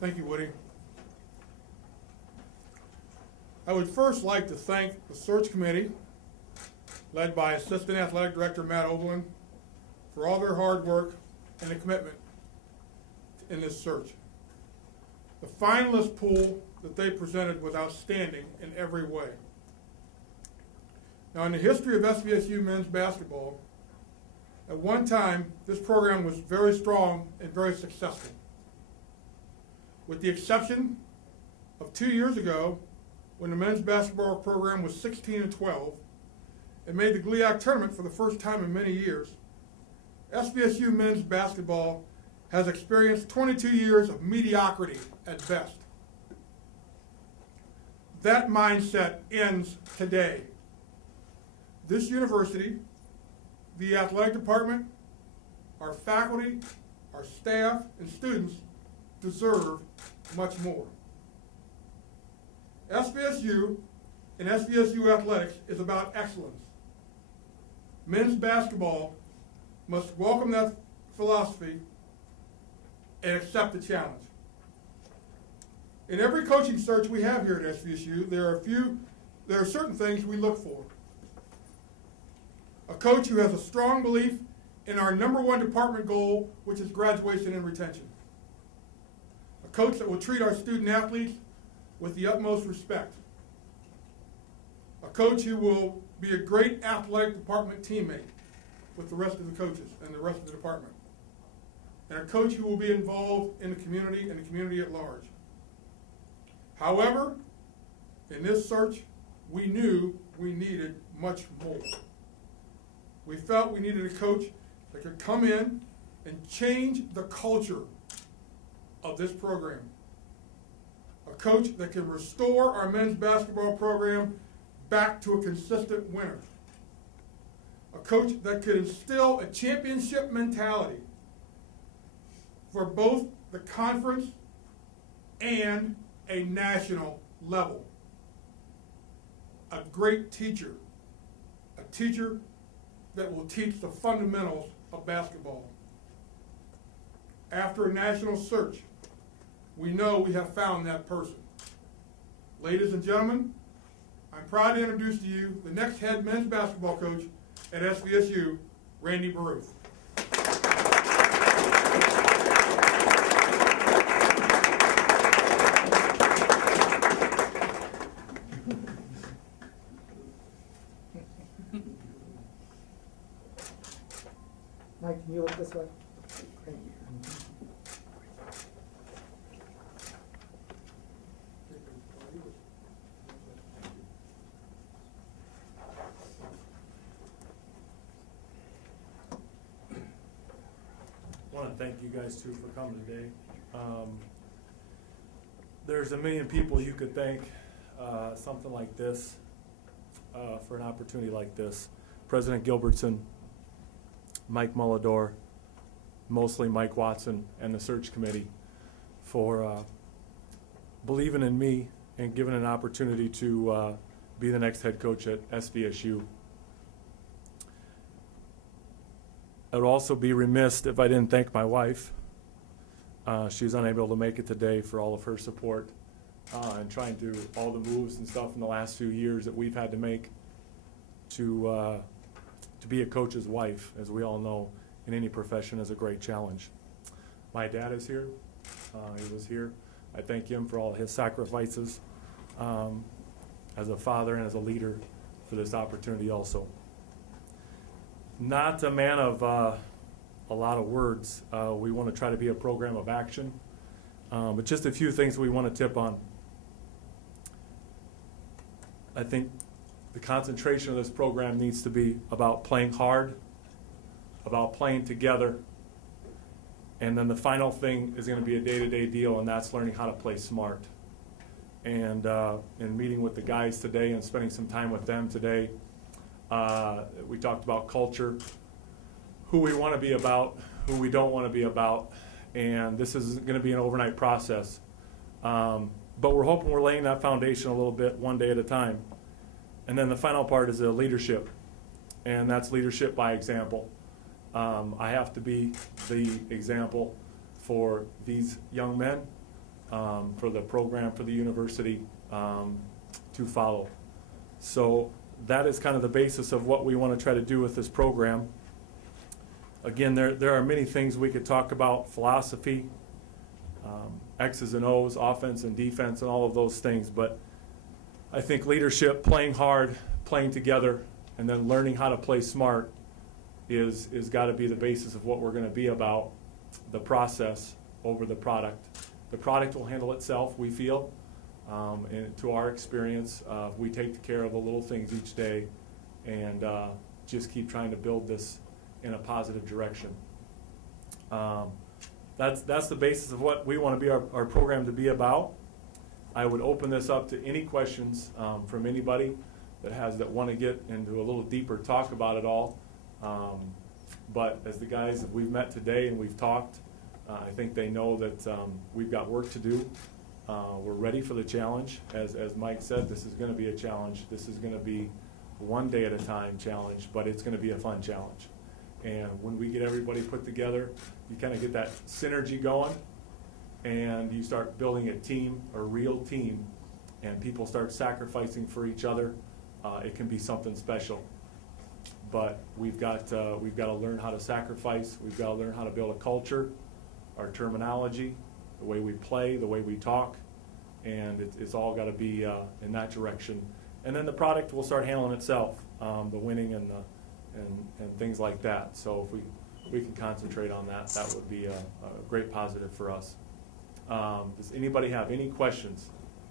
Thank you, Woody. I would first like to thank the search committee, led by Assistant Athletic Director Matt Oberlin, for all their hard work and the commitment in this search. The finalist pool that they presented was outstanding in every way. Now, in the history of SVSU men's basketball, at one time, this program was very strong and very successful. With the exception of 2 years ago, when the men's basketball program was 16-12 and made the GLIAC tournament for the first time in many years, SVSU men's basketball has experienced 22 years of mediocrity at best. That mindset ends today. This university, the athletic department, our faculty, our staff, and students deserve much more. SVSU and SVSU athletics is about excellence. Men's basketball must welcome that philosophy and accept the challenge. In every coaching search we have here at SVSU, there are certain things we look for. A coach who has a strong belief in our #1 department goal, which is graduation and retention. A coach that will treat our student athletes with the utmost respect. A coach who will be a great athletic department teammate with the rest of the coaches and the rest of the department. And a coach who will be involved in the community and the community at large. However, in this search, we knew we needed much more. We felt we needed a coach that could come in and change the culture of this program. A coach that can restore our men's basketball program back to a consistent winner. A coach that could instill a championship mentality for both the conference and a national level. A great teacher. A teacher that will teach the fundamentals of basketball. After a national search, we know we have found that person. Ladies and gentlemen, I'm proud to introduce to you the next head men's basketball coach at SVSU, Randy Baruth. Mike, can you look this way? Thank you. I want to thank you guys too for coming today. There's a million people you could thank something like this for an opportunity like this. President Gilbertson, Mike Mullador, mostly Mike Watson, and the search committee for believing in me and giving an opportunity to be the next head coach at SVSU. I would also be remiss if I didn't thank my wife. She's unable to make it today for all of her support and trying to do all the moves and stuff in the last few years that we've had to make to be a coach's wife, as we all know, in any profession is a great challenge. My dad is here. He was here. I thank him for all his sacrifices as a father and as a leader for this opportunity also. Not a man of a lot of words. We want to try to be a program of action, but just a few things we want to tip on. I think the concentration of this program needs to be about playing hard, about playing together, and then the final thing is going to be a day-to-day deal, and that's learning how to play smart. And in meeting with the guys today and spending some time with them today, we talked about culture, who we want to be about, who we don't want to be about, and this is going to be an overnight process. But we're hoping we're laying that foundation a little bit, one day at a time. And then the final part is the leadership, and that's leadership by example. I have to be the example for these young men for the program for the university to follow. So that is kind of the basis of what we want to try to do with this program. Again, there are many things we could talk about: philosophy, X's and O's, offense and defense, and all of those things. But I think leadership, playing hard, playing together, and then learning how to play smart is got to be the basis of what we're going to be about. The process over the product. The product will handle itself, we feel, and to our experience, we take care of the little things each day, and just keep trying to build this in a positive direction. That's the basis of what we want to be our program to be about. I would open this up to any questions from anybody that want to get into a little deeper talk about it all. But as the guys that we've met today and we've talked, I think they know that we've got work to do. We're ready for the challenge. As Mike said, this is going to be a challenge. This is going to be one day at a time challenge, but it's going to be a fun challenge. And when we get everybody put together, you kind of get that synergy going, and you start building a team, a real team, and people start sacrificing for each other. It can be something special. But we've got to learn how to sacrifice. We've got to learn how to build a culture, our terminology, the way we play, the way we talk, and it's all got to be in that direction. And then the product will start handling itself, the winning and things like that. So if we can concentrate on that, that would be a great positive for us. Does anybody have any questions?